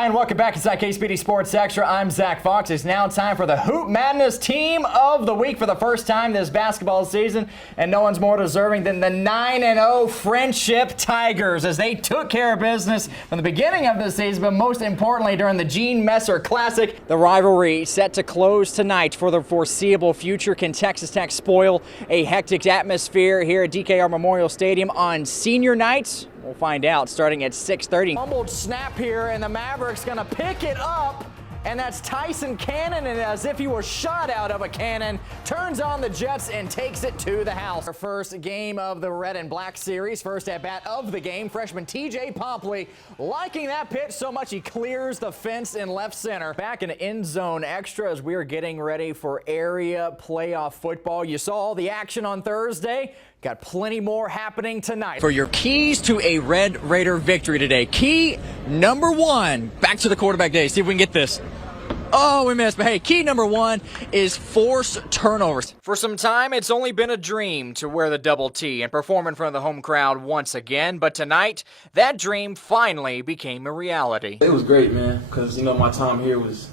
Hi, and welcome back inside KCPD Sports Extra. I'm Zach Fox. It's now time for the Hoop Madness Team of the Week for the first time this basketball season, and no one's more deserving than the 9-0 Friendship Tigers as they took care of business from the beginning of the season, but most importantly during the Gene Messer Classic. The rivalry set to close tonight for the foreseeable future. Can Texas Tech spoil a hectic atmosphere here at DKR Memorial Stadium on senior night? We'll find out starting at 6:30. Fumbled snap here, and the Mavericks gonna pick it up, and that's Tyson Cannon, and as if he was shot out of a cannon, turns on the Jets and takes it to the house. Our first game of the Red and Black series, first at bat of the game, freshman TJ Pompley liking that pitch so much he clears the fence in left center. Back in end zone extra as we're getting ready for area playoff football. You saw all the action on Thursday. Got plenty more happening tonight. For your keys to a Red Raider victory today, key number one, back to the quarterback day. See if we can get this. Oh, we missed, but hey, key number one is force turnovers. For some time, it's only been a dream to wear the double T and perform in front of the home crowd once again, but tonight, that dream finally became a reality. It was great, man, because, my time here was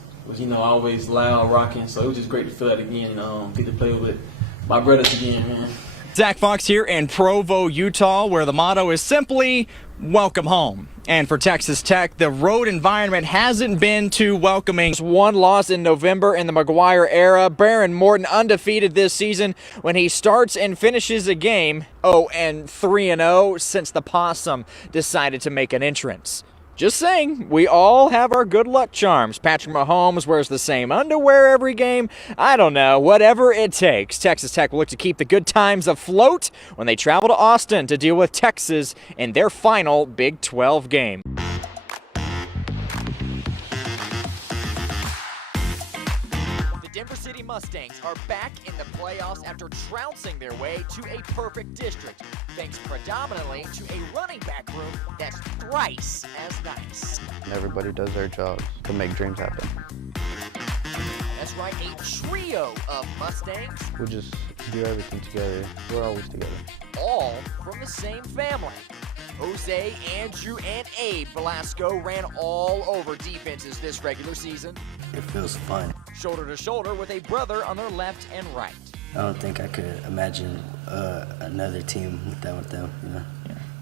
always loud, rocking, so it was just great to feel that again, get to play with my brothers again, man. Zach Fox here in Provo, Utah, where the motto is simply, welcome home. And for Texas Tech, the road environment hasn't been too welcoming. One loss in November in the McGuire era. Baron Morton undefeated this season when he starts and finishes a game. Oh, and 3-0 since the Possum decided to make an entrance. Just saying, we all have our good luck charms. Patrick Mahomes wears the same underwear every game. I don't know, whatever it takes. Texas Tech will look to keep the good times afloat when they travel to Austin to deal with Texas in their final Big 12 game. Denver City Mustangs are back in the playoffs after trouncing their way to a perfect district, thanks predominantly to a running back room that's thrice as nice. Everybody does their job to make dreams happen. That's right, a trio of Mustangs. We just do everything together. We're always together. All from the same family. Jose, Andrew, and Abe Velasco ran all over defenses this regular season. It feels fun. Shoulder to shoulder with a brother on their left and right. I don't think I could imagine another team without them.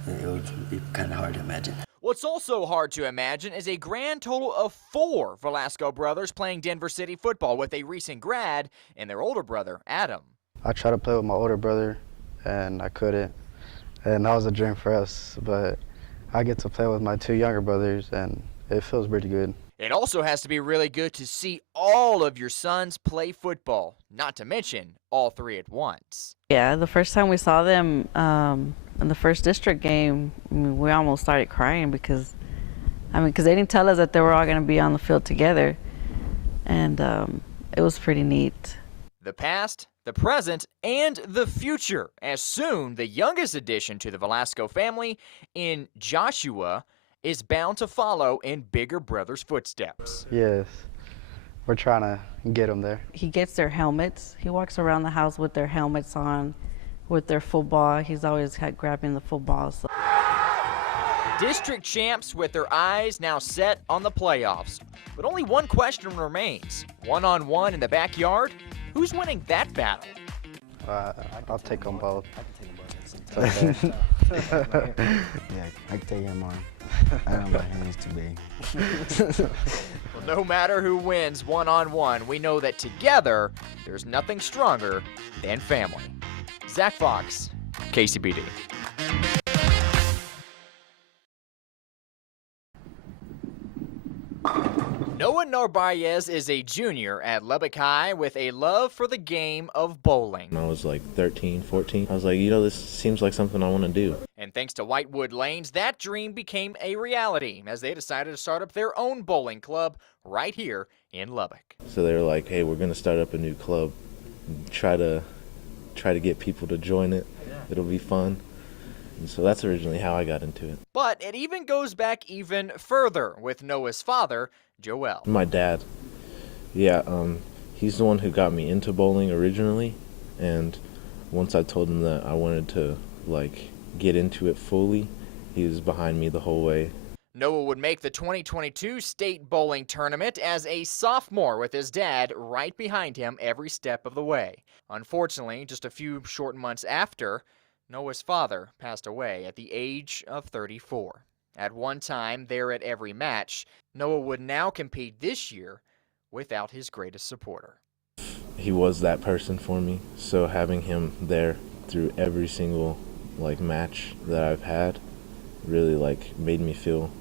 It would be kind of hard to imagine. What's also hard to imagine is a grand total of 4 Velasco brothers playing Denver City football with a recent grad and their older brother, Adam. I tried to play with my older brother, and I couldn't. And that was a dream for us, but I get to play with my 2 younger brothers, and it feels pretty good. It also has to be really good to see all of your sons play football, not to mention all 3 at once. Yeah, the first time we saw them in the first district game, we almost started crying because they didn't tell us that they were all going to be on the field together, and it was pretty neat. The past, the present, and the future, as soon the youngest addition to the Velasco family in Joshua is bound to follow in bigger brother's footsteps. Yes, we're trying to get them there. He gets their helmets. He walks around the house with their helmets on, with their football. He's always grabbing the football. So. District champs with their eyes now set on the playoffs. But only one question remains. One-on-one in the backyard? Who's winning that battle? I'll take them both. Yeah, I can take him on. I don't know, my hand's too big. Well, no matter who wins one-on-one, we know that together, there's nothing stronger than family. Zach Fox, KCPD. Noah Narvaez is a junior at Lubbock High with a love for the game of bowling. When I was like 13, 14, I was like, this seems like something I want to do. And thanks to Whitewood Lanes, that dream became a reality as they decided to start up their own bowling club right here in Lubbock. So they were like, hey, we're going to start up a new club, try to get people to join it. Yeah. It'll be fun. And so that's originally how I got into it. But it even goes back even further with Noah's father, Joel. My dad, he's the one who got me into bowling originally. And once I told him that I wanted to, get into it fully, he was behind me the whole way. Noah would make the 2022 state bowling tournament as a sophomore with his dad right behind him every step of the way. Unfortunately, just a few short months after, Noah's father passed away at the age of 34. At one time, there at every match, Noah would now compete this year without his greatest supporter. He was that person for me, so having him there through every single match that I've had really made me feel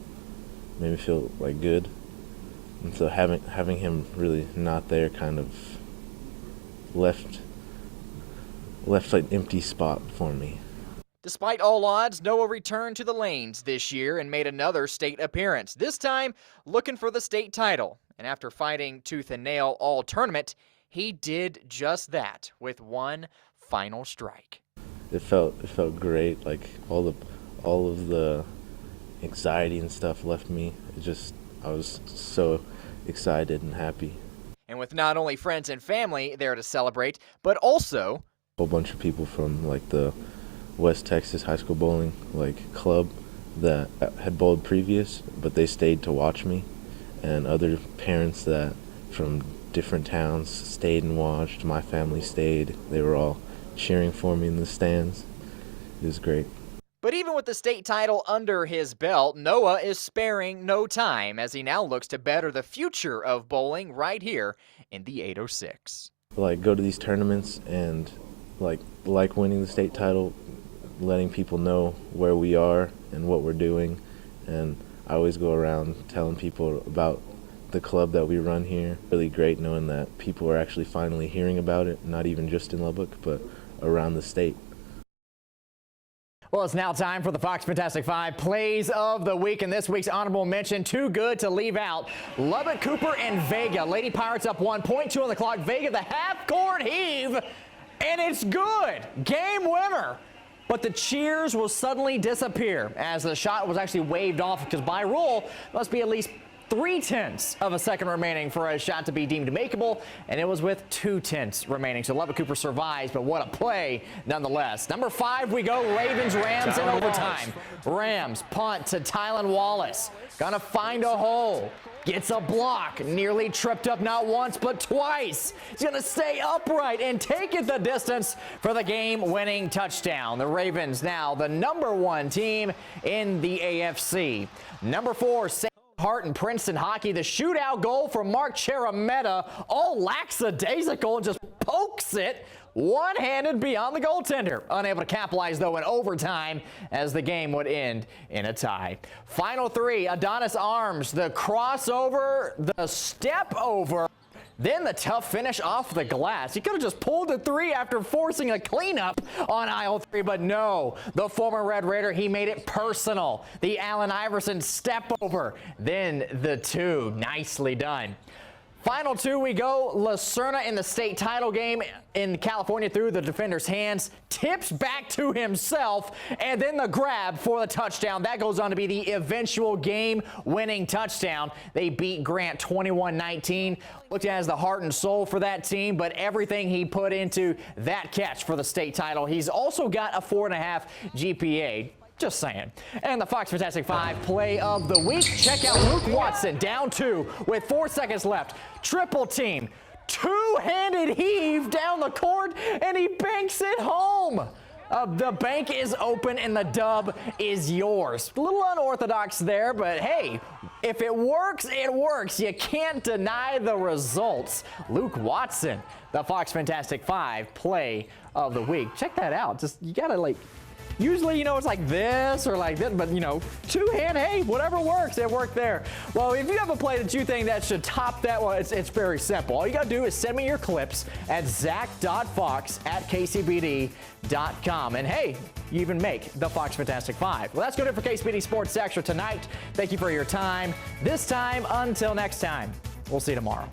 good. And so having him really not there kind of left an empty spot for me. Despite all odds, Noah returned to the lanes this year and made another state appearance, this time looking for the state title. And after fighting tooth and nail all tournament, he did just that with one final strike. It felt great. All of the anxiety and stuff left me. I was so excited and happy. And with not only friends and family there to celebrate, but also A whole bunch of people from the West Texas High School Bowling club that had bowled previous, but they stayed to watch me, and other parents that from different towns stayed and watched. My family stayed. They were all cheering for me in the stands. It was great. But even with the state title under his belt, Noah is sparing no time as he now looks to better the future of bowling right here in the 806. Go to these tournaments and like winning the state title, letting people know where we are and what we're doing. And I always go around telling people about the club that we run here. Really great knowing that people are actually finally hearing about it, not even just in Lubbock, but around the state. Well, it's now time for the Fox Fantastic Five Plays of the Week, and this week's honorable mention, too good to leave out, Lubbock Cooper and Vega. Lady Pirates up 1 point, 2 on the clock. Vega, the half-court heave, and it's good. Game winner. But the cheers will suddenly disappear as the shot was actually waved off because by rule, must be at least 3/10 of a second remaining for a shot to be deemed makeable, and it was with 2/10 remaining. So Lubbock Cooper survives, but what a play nonetheless. Number 5 we go, Ravens-Rams in overtime. Rams punt to Tylan Wallace. Gonna find a hole. Gets a block, nearly tripped up not once but twice. He's going to stay upright and take it the distance for the game-winning touchdown. The Ravens now the number 1 team in the AFC. Number 4, Hart and Princeton hockey. The shootout goal from Mark Cherametta, all lackadaisical, just pokes it one-handed beyond the goaltender. Unable to capitalize, though, in overtime as the game would end in a tie. Final 3, Adonis Arms, the crossover, the step over, then the tough finish off the glass. He could have just pulled the 3 after forcing a cleanup on aisle 3, but no. The former Red Raider, he made it personal. The Allen Iverson step over, then the 2. Nicely done. Final 2 we go. Lacerna in the state title game in California through the defender's hands. Tips back to himself, and then the grab for the touchdown. That goes on to be the eventual game-winning touchdown. They beat Grant 21-19. Looked as the heart and soul for that team, but everything he put into that catch for the state title. He's also got a 4.5 GPA. Just saying. And the Fox Fantastic 5 Play of the Week. Check out Luke Watson, down 2 with 4 seconds left. Triple team. Two-handed heave down the court, and he banks it home. The bank is open, and the dub is yours. A little unorthodox there, but hey, if it works, it works. You can't deny the results. Luke Watson, the Fox Fantastic 5 Play of the Week. Check that out. Just, you gotta usually, it's like this or like this, but, two-hand, hey, whatever works, it worked there. Well, if you have a play that you think that should top that, well, it's very simple. All you got to do is send me your clips at zach.fox@kcbd.com. And, hey, you even make the Fox Fantastic 5. Well, that's good for KCBD Sports Extra tonight. Thank you for your time. This time, until next time, we'll see you tomorrow.